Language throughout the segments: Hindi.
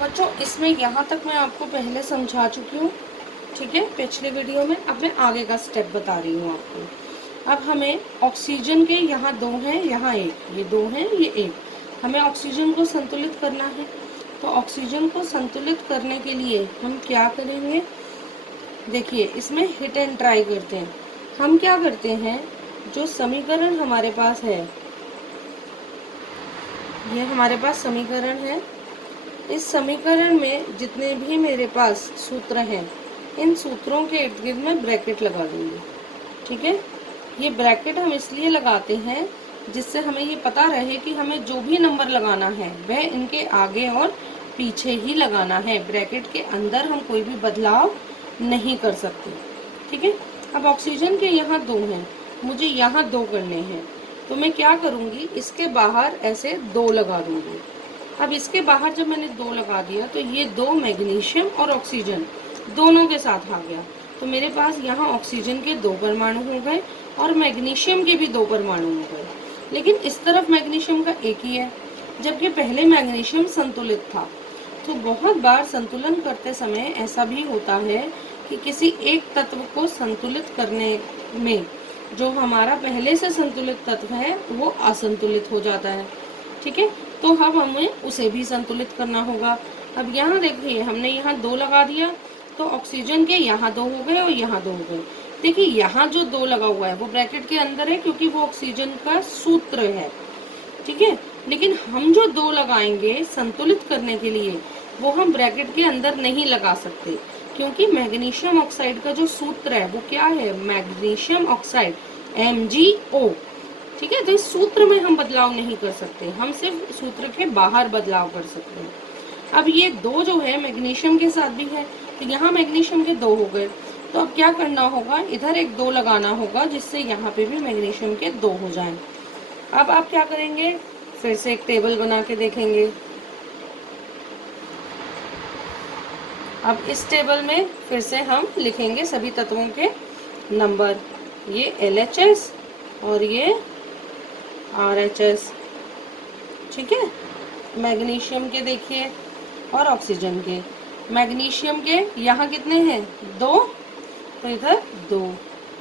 बच्चों इसमें यहाँ तक मैं आपको पहले समझा चुकी हूँ, ठीक है, पिछले वीडियो में। अब मैं आगे का स्टेप बता रही हूँ आपको। अब हमें ऑक्सीजन के यहाँ 2 हैं, यहाँ 1, ये 2 हैं, ये 1। हमें ऑक्सीजन को संतुलित करना है। तो ऑक्सीजन को संतुलित करने के लिए हम क्या करेंगे, देखिए इसमें हिट एंड ट्राई करते हैं। हम क्या करते हैं, जो समीकरण हमारे पास है, ये हमारे पास समीकरण है। इस समीकरण में जितने भी मेरे पास सूत्र हैं, इन सूत्रों के इर्द गिर्द मैं ब्रैकेट लगा दूंगी, ठीक है। ये ब्रैकेट हम इसलिए लगाते हैं जिससे हमें ये पता रहे कि हमें जो भी नंबर लगाना है वह इनके आगे और पीछे ही लगाना है। ब्रैकेट के अंदर हम कोई भी बदलाव नहीं कर सकते, ठीक है। अब ऑक्सीजन के यहाँ 2 हैं, मुझे यहाँ 2 करने हैं, तो मैं क्या करूँगी, इसके बाहर ऐसे 2 लगा दूँगी। अब इसके बाहर जब मैंने 2 लगा दिया तो ये 2 मैग्नीशियम और ऑक्सीजन दोनों के साथ आ गया। तो मेरे पास यहाँ ऑक्सीजन के 2 परमाणु हो गए और मैग्नीशियम के भी 2 परमाणु हो गए। लेकिन इस तरफ मैग्नीशियम का 1 ही है, जबकि पहले मैग्नीशियम संतुलित था। तो बहुत बार संतुलन करते समय ऐसा भी होता है कि किसी एक तत्व को संतुलित करने में जो हमारा पहले से संतुलित तत्व है वो असंतुलित हो जाता है, ठीक है। तो अब हमें उसे भी संतुलित करना होगा। अब यहाँ देखिए हमने यहाँ 2 लगा दिया, तो ऑक्सीजन के यहाँ 2 हो गए और यहाँ 2 हो गए। देखिए यहाँ जो 2 लगा हुआ है वो ब्रैकेट के अंदर है क्योंकि वो ऑक्सीजन का सूत्र है, ठीक है। लेकिन हम जो 2 लगाएंगे संतुलित करने के लिए वो हम ब्रैकेट के अंदर नहीं लगा सकते, क्योंकि मैग्नीशियम ऑक्साइड का जो सूत्र है वो क्या है, मैग्नीशियम ऑक्साइड MgO, ठीक है। तो इस सूत्र में हम बदलाव नहीं कर सकते, हम सिर्फ सूत्र के बाहर बदलाव कर सकते हैं। अब ये 2 जो है मैग्नीशियम के साथ भी है, तो यहाँ मैग्नीशियम के 2 हो गए। तो अब क्या करना होगा, इधर एक 2 लगाना होगा जिससे यहाँ पे भी मैग्नीशियम के 2 हो जाएं। अब आप क्या करेंगे, फिर से एक टेबल बना के देखेंगे। अब इस टेबल में फिर से हम लिखेंगे सभी तत्वों के नंबर, ये LHS और ये RHS, ठीक है। मैग्नीशियम के देखिए और ऑक्सीजन के, मैग्नीशियम के यहाँ कितने हैं 2, तो इधर 2,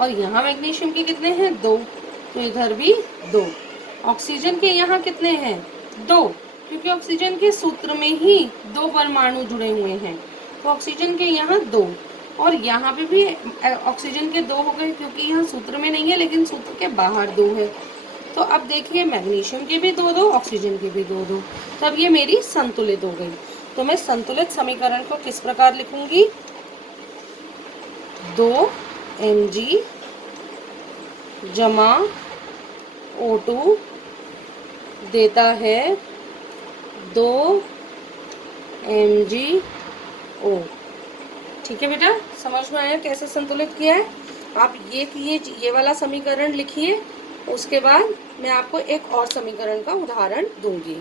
और यहाँ मैग्नीशियम के कितने हैं 2, तो इधर भी 2। ऑक्सीजन के यहाँ कितने हैं 2, क्योंकि ऑक्सीजन के सूत्र में ही 2 परमाणु जुड़े हुए हैं, तो ऑक्सीजन के यहाँ 2, और यहाँ पे भी ऑक्सीजन के 2 हो गए क्योंकि यहाँ सूत्र में नहीं है लेकिन सूत्र के बाहर 2 है। तो अब देखिए मैग्नीशियम के भी 2-2, ऑक्सीजन के भी 2-2, तो अब ये मेरी संतुलित हो गई। तो मैं संतुलित समीकरण को किस प्रकार लिखूंगी, 2 Mg जमा O2 देता है 2 MgO, ठीक है बेटा। समझ में आया कैसे संतुलित किया है। आप ये वाला समीकरण लिखिए, उसके बाद मैं आपको एक और समीकरण का उदाहरण दूंगी।